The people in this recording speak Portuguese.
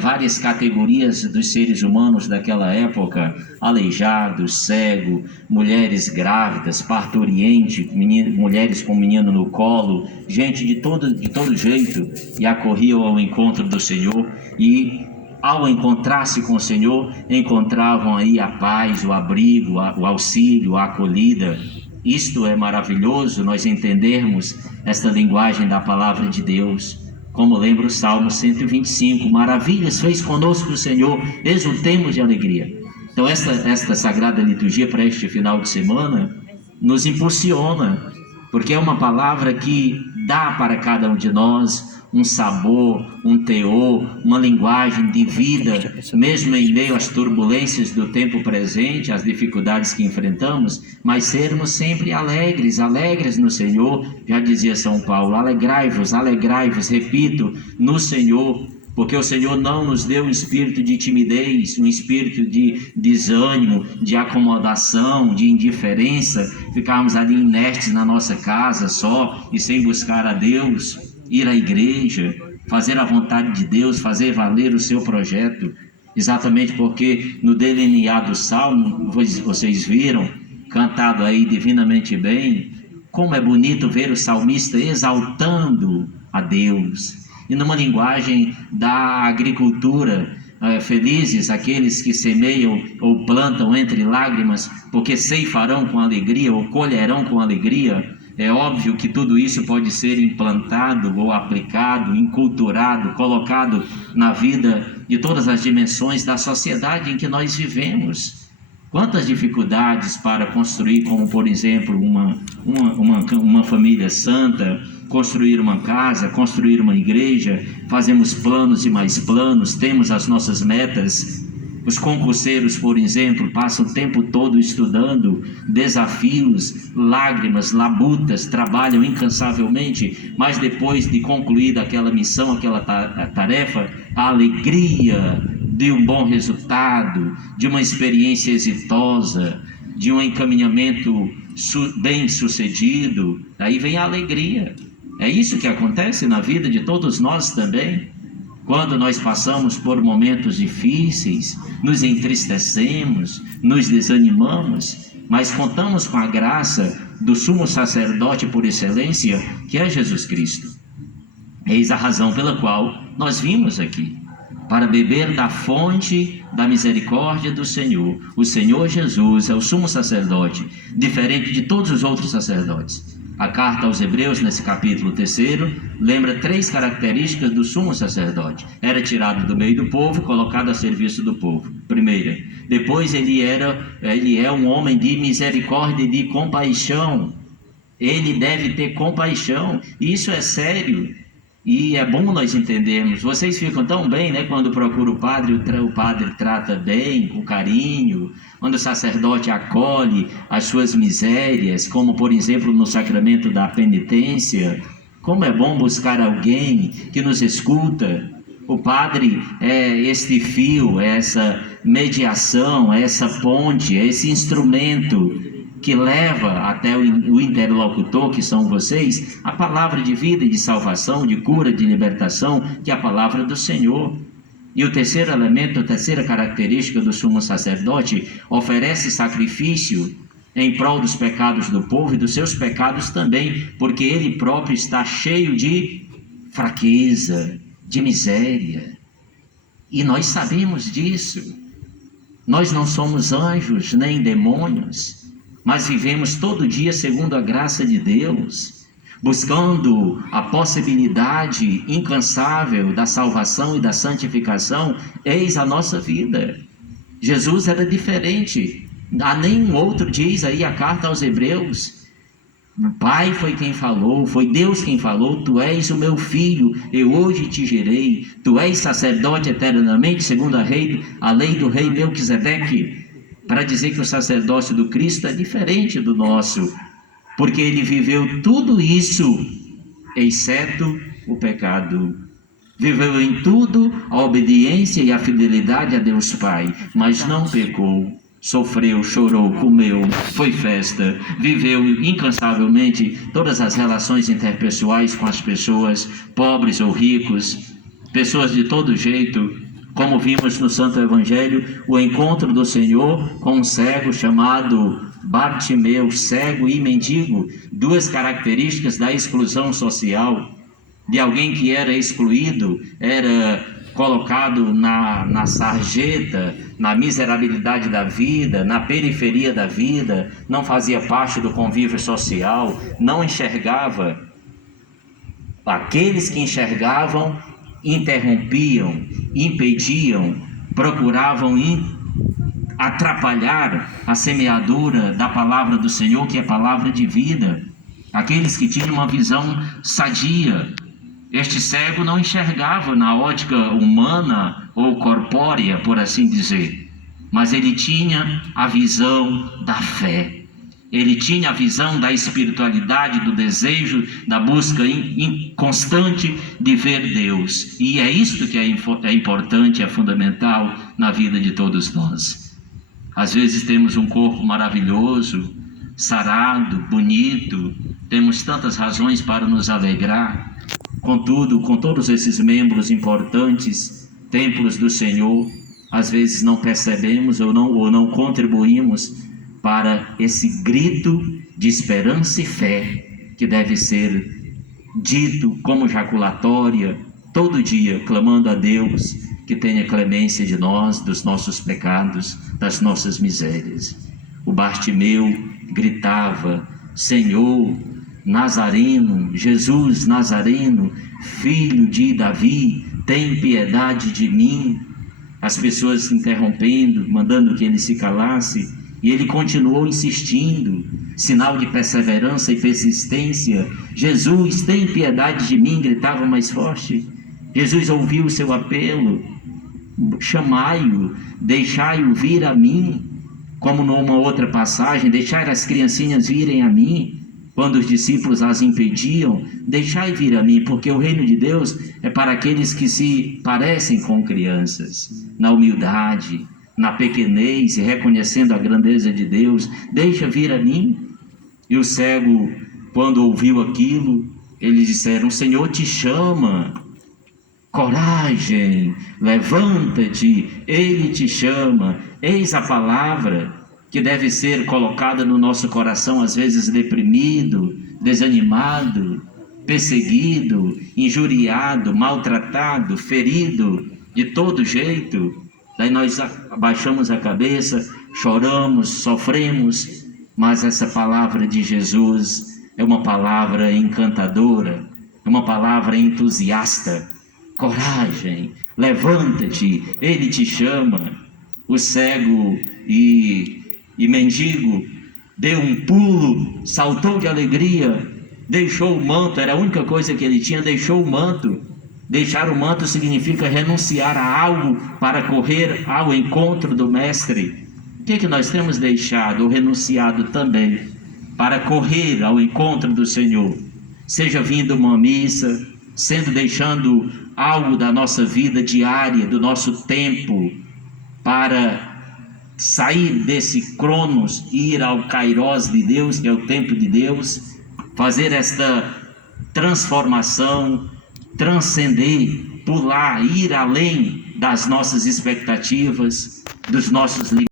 Várias categorias dos seres humanos daquela época: aleijado, cego, mulheres grávidas, parturiente, mulheres com menino no colo, gente de todo jeito, e acorriam ao encontro do Senhor, e ao encontrar-se com o Senhor, encontravam aí a paz, o abrigo, o auxílio, a acolhida. Isto é maravilhoso, nós entendermos esta linguagem da palavra de Deus. Como lembra o Salmo 125, maravilhas fez conosco o Senhor, exultemos de alegria. Então esta sagrada liturgia para este final de semana nos impulsiona, porque é uma palavra que dá para cada um de nós um sabor, um teor, uma linguagem de vida, mesmo em meio às turbulências do tempo presente, às dificuldades que enfrentamos, mas sermos sempre alegres, alegres no Senhor. Já dizia São Paulo: alegrai-vos, repito, no Senhor, porque o Senhor não nos deu um espírito de timidez, um espírito de desânimo, de acomodação, de indiferença, ficarmos ali inertes na nossa casa só e sem buscar a Deus, ir à igreja, fazer a vontade de Deus, fazer valer o seu projeto. Exatamente porque no delineado Salmo, vocês viram, cantado aí divinamente bem, como é bonito ver o salmista exaltando a Deus. E numa linguagem da agricultura, felizes aqueles que semeiam ou plantam entre lágrimas, porque ceifarão com alegria ou colherão com alegria. É óbvio que tudo isso pode ser implantado ou aplicado, enculturado, colocado na vida de todas as dimensões da sociedade em que nós vivemos. Quantas dificuldades para construir, como por exemplo, uma família santa, construir uma casa, construir uma igreja, fazemos planos e mais planos, temos as nossas metas. Os concurseiros, por exemplo, passam o tempo todo estudando, desafios, lágrimas, labutas, trabalham incansavelmente, mas depois de concluída aquela missão, aquela tarefa, a alegria de um bom resultado, de uma experiência exitosa, de um encaminhamento bem sucedido, aí vem a alegria. É isso que acontece na vida de todos nós também. Quando nós passamos por momentos difíceis, nos entristecemos, nos desanimamos, mas contamos com a graça do sumo sacerdote por excelência, que é Jesus Cristo. Eis a razão pela qual nós vimos aqui, para beber da fonte da misericórdia do Senhor. O Senhor Jesus é o sumo sacerdote, diferente de todos os outros sacerdotes. A carta aos Hebreus, nesse capítulo 3, lembra 3 características do sumo sacerdote. Era tirado do meio do povo, colocado a serviço do povo. Primeira. Depois ele é um homem de misericórdia e de compaixão. Ele deve ter compaixão. E isso é sério. E é bom nós entendermos. Vocês ficam tão bem, né, quando procura o padre trata bem, com carinho, quando o sacerdote acolhe as suas misérias, como por exemplo no sacramento da penitência. Como é bom buscar alguém que nos escuta. O padre é este fio, é essa mediação, é essa ponte, é esse instrumento que leva até o interlocutor, que são vocês, a palavra de vida e de salvação, de cura, de libertação, que é a palavra do Senhor. E o terceiro elemento, a terceira característica do sumo sacerdote, oferece sacrifício em prol dos pecados do povo e dos seus pecados também, porque ele próprio está cheio de fraqueza, de miséria. E nós sabemos disso. Nós não somos anjos nem demônios, mas vivemos todo dia segundo a graça de Deus, buscando a possibilidade incansável da salvação e da santificação. Eis a nossa vida. Jesus era diferente. A nenhum outro, diz aí a carta aos Hebreus. O Pai foi quem falou, foi Deus quem falou: tu és o meu filho, eu hoje te gerei. Tu és sacerdote eternamente, segundo a lei do rei Melquisedeque. Para dizer que o sacerdócio do Cristo é diferente do nosso, porque ele viveu tudo isso, exceto o pecado. Viveu em tudo a obediência e a fidelidade a Deus Pai, mas não pecou. Sofreu, chorou, comeu, foi festa, viveu incansavelmente todas as relações interpessoais com as pessoas, pobres ou ricos. pessoas de todo jeito, como vimos no Santo Evangelho, o encontro do Senhor com um cego chamado Bartimeu, cego e mendigo, duas características da exclusão social, de alguém que era excluído, era colocado na sarjeta, na miserabilidade da vida, na periferia da vida, não fazia parte do convívio social, não enxergava. Aqueles que enxergavam interrompiam, impediam, procuravam atrapalhar a semeadura da palavra do Senhor, que é palavra de vida. Aqueles que tinham uma visão sadia. Este cego não enxergava na ótica humana ou corpórea, por assim dizer, mas ele tinha a visão da fé. Ele tinha a visão da espiritualidade, do desejo, da busca constante de ver Deus. E é isto que é importante, é fundamental na vida de todos nós. Às vezes temos um corpo maravilhoso, sarado, bonito, temos tantas razões para nos alegrar. Contudo, com todos esses membros importantes, templos do Senhor, às vezes não percebemos ou não contribuímos para esse grito de esperança e fé que deve ser dito como jaculatória todo dia, clamando a Deus que tenha clemência de nós, dos nossos pecados, das nossas misérias. O Bartimeu gritava: Senhor Nazareno, Jesus Nazareno, filho de Davi, tem piedade de mim. As pessoas interrompendo, mandando que ele se calasse, e ele continuou insistindo, sinal de perseverança e persistência. Jesus, tem piedade de mim, gritava mais forte. Jesus ouviu o seu apelo: chamai-o, deixai-o vir a mim. Como numa outra passagem, deixai as criancinhas virem a mim. Quando os discípulos as impediam, deixai vir a mim, porque o reino de Deus é para aqueles que se parecem com crianças, na humildade, na pequenez e reconhecendo a grandeza de Deus. Deixa vir a mim. E o cego, quando ouviu aquilo, eles disseram: o Senhor te chama, coragem, levanta-te, Ele te chama. Eis a palavra que deve ser colocada no nosso coração, às vezes deprimido, desanimado, perseguido, injuriado, maltratado, ferido, de todo jeito. Daí nós abaixamos a cabeça, choramos, sofremos, mas essa palavra de Jesus é uma palavra encantadora, é uma palavra entusiasta. Coragem, levanta-te, Ele te chama. O cego e mendigo deu um pulo, saltou de alegria, deixou o manto, era a única coisa que ele tinha, deixou o manto. Deixar o manto significa renunciar a algo para correr ao encontro do Mestre. O que é que nós temos deixado ou renunciado também para correr ao encontro do Senhor? Seja vindo uma missa, deixando algo da nossa vida diária, do nosso tempo, para sair desse cronos e ir ao kairós de Deus, que é o tempo de Deus, fazer esta transformação, transcender, pular, ir além das nossas expectativas, dos nossos limites.